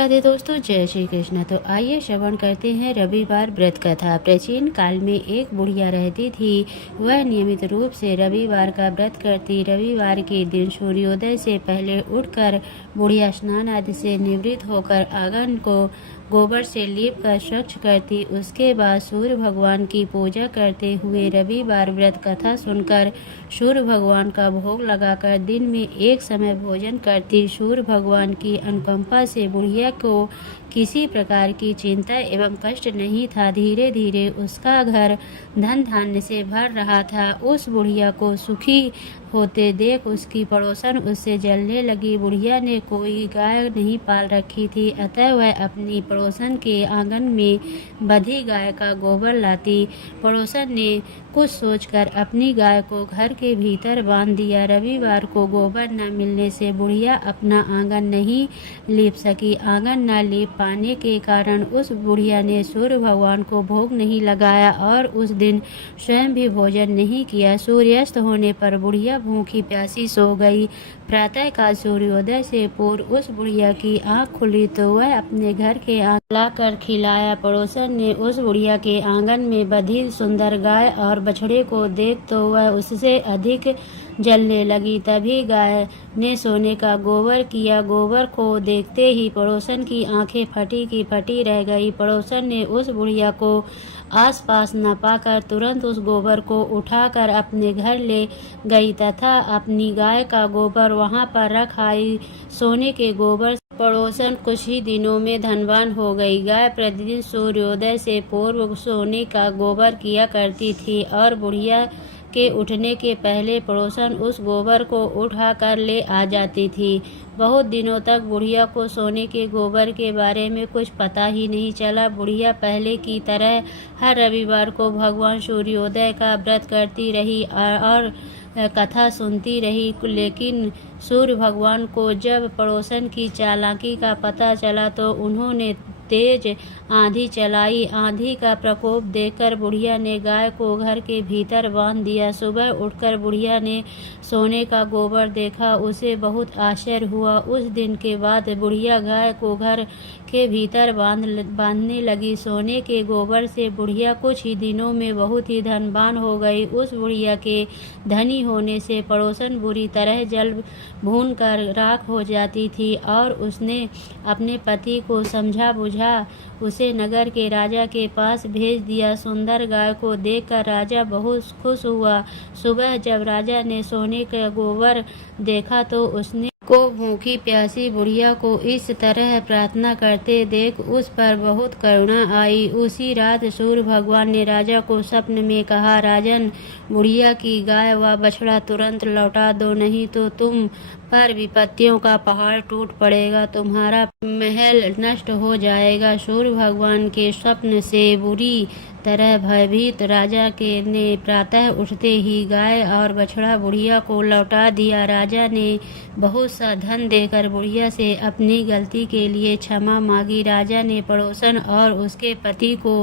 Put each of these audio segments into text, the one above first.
राधे दोस्तों, जय श्री कृष्ण। तो आइए श्रवण करते हैं रविवार व्रत कथा। प्राचीन काल में एक बुढ़िया रहती थी। वह नियमित रूप से रविवार का व्रत करती। रविवार के दिन सूर्योदय से पहले उठकर बुढ़िया स्नान आदि से निवृत्त होकर आंगन को गोबर से लीप कर स्वच्छ करती। उसके बाद सूर्य भगवान की पूजा करते हुए रविवार व्रत कथा सुनकर सूर्य भगवान का भोग लगाकर दिन में एक समय भोजन करती। सूर्य भगवान की अनुकंपा से बुढ़िया को किसी प्रकार की चिंता एवं कष्ट नहीं था। धीरे धीरे उसका घर धन धान्य से भर रहा था। उस बुढ़िया को सुखी होते देख उसकी पड़ोसन उससे जलने लगी। बुढ़िया ने कोई गाय नहीं पाल रखी थी, अतः वह अपनी पड़ोसन के आंगन में बंधी गाय का गोबर लाती। पड़ोसन ने कुछ सोचकर अपनी गाय को घर के भीतर बांध दिया। रविवार को गोबर न मिलने से बुढ़िया अपना आंगन नहीं लीप सकी। आंगन न लीप पाने के कारण उस बुढ़िया ने सूर्य भगवान को भोग नहीं लगाया और उस दिन स्वयं भी भोजन नहीं किया। सूर्यास्त होने पर बुढ़िया भूखी प्यासी सो गई। प्रातः काल सूर्योदय से पूर्व उस बुढ़िया की आंख खुली तो वह अपने घर के आंगन लाकर खिलाया। पड़ोसन ने उस बुढ़िया के आंगन में बंधी सुंदर गाय और बछड़े को देख तो वह उससे अधिक जलने लगी। तभी गाय ने सोने का गोबर किया। गोबर को देखते ही पड़ोसन की आंखें फटी की फटी रह गई। पड़ोसन ने उस बुढ़िया को आसपास न पाकर तुरंत उस गोबर को उठाकर अपने घर ले गई तथा अपनी गाय का गोबर वहां पर रख आई। सोने के गोबर से पड़ोसन कुछ ही दिनों में धनवान हो गई। गाय प्रतिदिन सूर्योदय से पूर्व सोने का गोबर किया करती थी और बुढ़िया के उठने के पहले पड़ोसन उस गोबर को उठाकर ले आ जाती थी। बहुत दिनों तक बुढ़िया को सोने के गोबर के बारे में कुछ पता ही नहीं चला। बुढ़िया पहले की तरह हर रविवार को भगवान सूर्योदय का व्रत करती रही और कथा सुनती रही। लेकिन सूर्य भगवान को जब पड़ोसन की चालाकी का पता चला तो उन्होंने तेज आंधी चलाई। आंधी का प्रकोप देखकर बुढ़िया ने गाय को घर के भीतर बांध दिया। सुबह उठकर बुढ़िया ने सोने का गोबर देखा, उसे बहुत आश्चर्य हुआ। उस दिन के बाद बुढ़िया गाय को घर के भीतर बांधने लगी। सोने के गोबर से बुढ़िया कुछ ही दिनों में बहुत ही धनवान हो गई। उस बुढ़िया के धनी होने से पड़ोसन बुरी तरह जल भून कर राख हो जाती थी और उसने अपने पति को समझा बुझा उसे नगर के राजा के पास भेज दिया। सुंदर गाय को देखकर राजा बहुत खुश हुआ। सुबह जब राजा ने सोने का गोबर देखा तो उसने को भूखी प्यासी बुढ़िया को इस तरह प्रार्थना करते देख उस पर बहुत करुणा आई। उसी रात सूर्य भगवान ने राजा को स्वप्न में कहा, राजन, बुढ़िया की गाय व बछड़ा तुरंत लौटा दो, नहीं तो तुम पर विपत्तियों का पहाड़ टूट पड़ेगा, तुम्हारा महल नष्ट हो जाएगा। सूर्य भगवान के स्वप्न से बुरी तरह भयभीत राजा के ने प्रातः उठते ही गाय और बछड़ा बुढ़िया को लौटा दिया। राजा ने बहुत सा धन देकर बुढ़िया से अपनी गलती के लिए क्षमा मांगी। राजा ने पड़ोसन और उसके पति को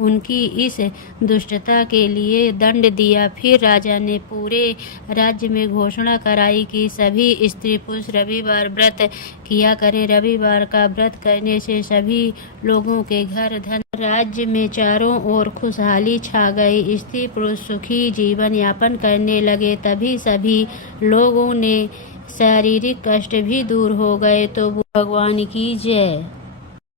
उनकी इस दुष्टता के लिए दंड दिया। फिर राजा ने पूरे राज्य में घोषणा कराई कि सभी स्त्री पुरुष रविवार व्रत किया करें। रविवार का व्रत करने से सभी लोगों के घर धन राज्य में चारों ओर खुशहाली छा गई। स्त्री पुरुष सुखी जीवन यापन करने लगे। तभी सभी लोगों ने शारीरिक कष्ट भी दूर हो गए। तो भगवान की जय।